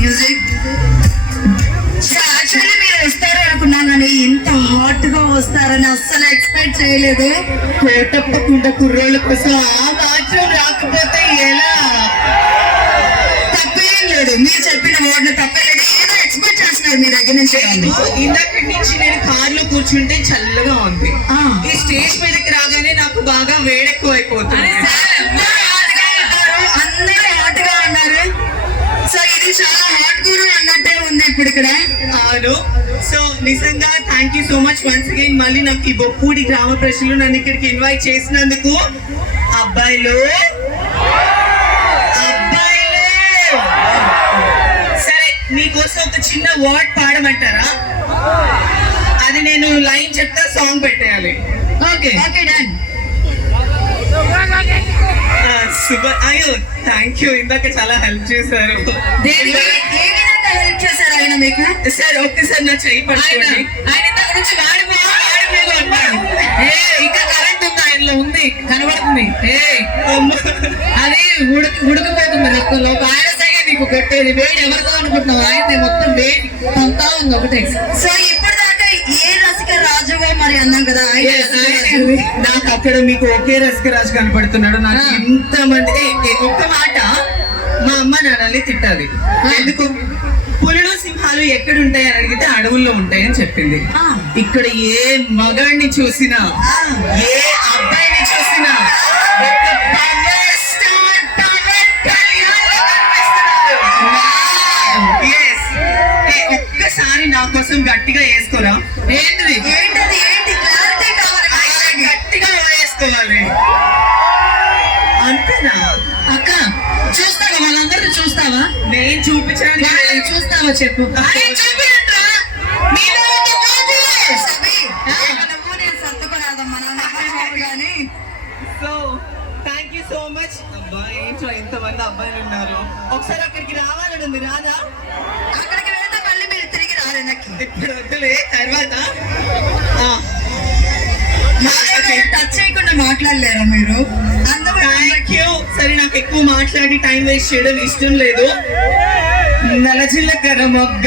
Music actually మీరు వస్తారు అనుకున్నాను కానీ ఇంత హాట్ గా వస్తారని అస్సలు ఎక్స్పెక్ట్ చేయలేదు. కోటప్పకుండా కుర్రోళ్ళ కోసం ఆ మాత్రం రాకపోతే ఎలా? తప్పేం లేదు, మీరు చెప్పిన వర్డ్ తప్పలేదు. ఏదో ఎక్స్పెక్ట్ చేస్తున్నారు మీ దగ్గర నుంచి. ఇందాక నుంచి నేను కార్ లో కూర్చుంటే చల్లగా ఉంది, ఈ స్టేజ్ మీదకి రాగానే నాకు బాగా వేడెక్కువ అయిపోతుంది. అందరూ హాట్ గా ఉన్నారు. సో ఇది చాలా హాట్ గురు అన్నట్టే ఉంది ఇప్పుడు ఇక్కడ. అవును. సో నిజంగా thank you so much once again. మళ్ళీ నాకు ఈ బొప్పూడి గ్రామ ప్రజలు నన్ను ఇక్కడికి ఇన్వైట్ చేసినందుకు. అబ్బాయిలు సరే, మీకోసం ఒక చిన్న వర్డ్ పాడమంటారా? అది నేను లైన్ చెప్తా, సాంగ్ పెట్టేయాలి. Okay okay done. అయ్యో థ్యాంక్ యూ, ఇందాక చాలా హెల్ప్ చేశారు. ఏ విధంగా హెల్ప్ చేశారు ఆయన మీకు? సార్ ఒక్కసారి నా చెయ్యి పట్టుకోండి. ఆయన ఇంతకు నుంచి ఇంకా కరెంట్ ఉంది, ఆయనలో ఉంది, కనబడుతుంది. అది ఉడికిపోతుంది రక్తంలో. ఆయన సైగా నీకు కొట్టేది వేడి ఎవరితో అనుకుంటున్నావు? ఆయన మొత్తం వేడి అంతా ఉంది ఒకటే. సో ఇప్పటిదాకా ఏ రసిక రాజుగా మరి అన్నాం కదా, నాకు అక్కడ మీకు ఒకే రసికరాజు కనపడుతున్నాడు. నాకు ఇంతమంది ఒక్క మాట, మా అమ్మ నాన్నల్ని తిట్టాలి. ఎందుకు? పులులు సింహాలు ఎక్కడుంటాయి అని అడిగితే అడవుల్లో ఉంటాయని చెప్పింది. ఇక్కడ ఏ మగాడిని చూసినా, ఏ అబ్బాయిని చూసినా ఒక్కసారి నా కోసం గట్టిగా వేసుకోరా. ఏంటి క్లారిటీ కావాలి, గట్టిగా వేసుకోవాలి. అంతేనా అక్క? చూస్తావా? వాళ్ళందరినీ చూస్తావా? నేను చూపించడానికి చూస్తావా చెప్పు. So thank you so much. అబ్బాయి ఏంటో ఇంతమంది అబ్బాయిలు ఉన్నారు. ఒకసారి అక్కడికి రావాలని ఉంది, రాదా? అక్కడికి వెళ్తే మళ్ళీ మీరు తిరిగి రాలేనకి. ఇప్పుడు వద్దులే, తర్వాత టచ్ చేయకుండా మాట్లాడలేరా మీరు? Thank you. సరే, నాకు ఎక్కువ మాట్లాడి టైం వేస్ట్ చేయడం ఇష్టం లేదు. నలజిల్లకర్ర మొగ్గ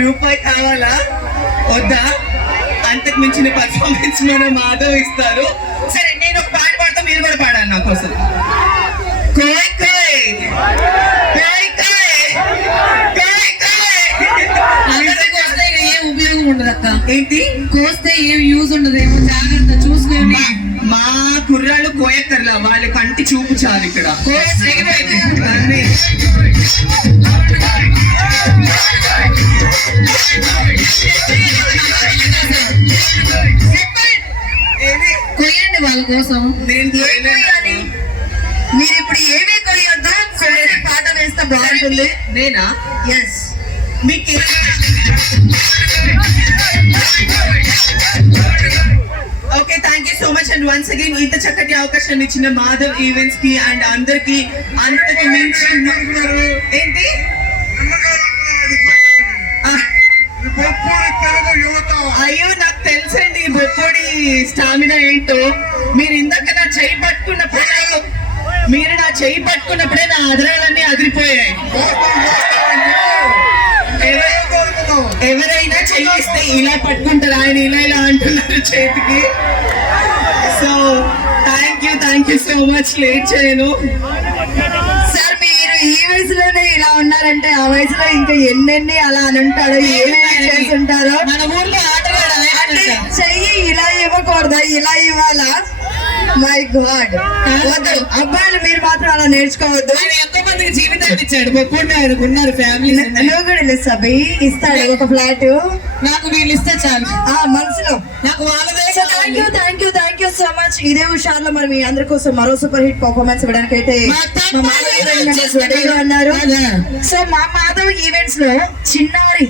రూపాయి కావాలా వద్దా? అంతకు మించిన పర్ఫార్మెన్స్ మన మాధవ్ ఇస్తారు. సరే, నేను ఒక పాట పాడతా, మీరు కూడా పాడాలి నా కోసం. కోయ్ కోయ్ కోయ్ కోయ్ కోయ్ కోయ్. ఏం ఉపయోగం ఉండదు అక్క. ఏంటి? కోస్తే ఏం యూజ్ ఉండదేమో, జాగ్రత్త చూసుకొని. మా కుర్రాళ్ళు కోయక్కర్లా, వాళ్ళ కంటి చూపు చాలు. ఇక్కడ కొయ్యండి వాళ్ళ కోసం. మీరు ఇప్పుడు ఏమీ కొయ్యొద్దు, పాట వేస్తే బాగుంటుంది. నేనా? ఎస్. మీకు okay, thank you so much. And once again ఇంత చక్కటి అవకాశం ఇచ్చిన మాధవ్ ఈవెంట్స్ కి అండ్ అందరికి అంతకు మించి ఏంటి అయ్యో నాకు తెలుసండి బొప్పొడి స్టామినా ఏంటో. మీరు ఇందాక నా చెయ్యి పట్టుకున్నప్పుడే నా అదరాలన్నీ అదిరిపోయాయి. ఎవరైనా చెయ్యిస్తే ఇలా పట్టుకుంటారు, ఆయన ఇలా అంటున్నారు చేతికి. So thank you so much. Late చేయను సార్. మీరు ఈ వయసులోనే ఇలా ఉన్నారంటే ఆ వయసులో ఇంకా ఎన్నెన్ని అలా అని ఉంటారో, ఏమేమి చేస్తుంటారో. మన ఊర్లో ఆటగాడు చెయ్యి ఇలా ఇవ్వకూడదా, ఇలా ఇవ్వాలా? మై గాడ్, అబ్బాయిలు మీరు మాత్రం అలా నేర్చుకోవద్దు. ఎంతో మందికి జీవితాన్ని ఇచ్చాడు. బొప్పుడు ఆయనకు ఉన్నారు ఫ్యామిలీ. నువ్వు కూడా సభి ఇస్తాడు ఒక ఫ్లాట్. నాకు వీళ్ళు ఇస్తే చాలు మనసులో. నాకు వాళ్ళదే. Thank you so much. ఇదే హుషారులో మరి మీ అందరి కోసం మరో సూపర్ హిట్ పర్ఫార్మెన్స్ ఇవ్వడానికి అయితే అన్నారు. సో మా మాధవ్ ఈవెంట్స్ లో చిన్నారి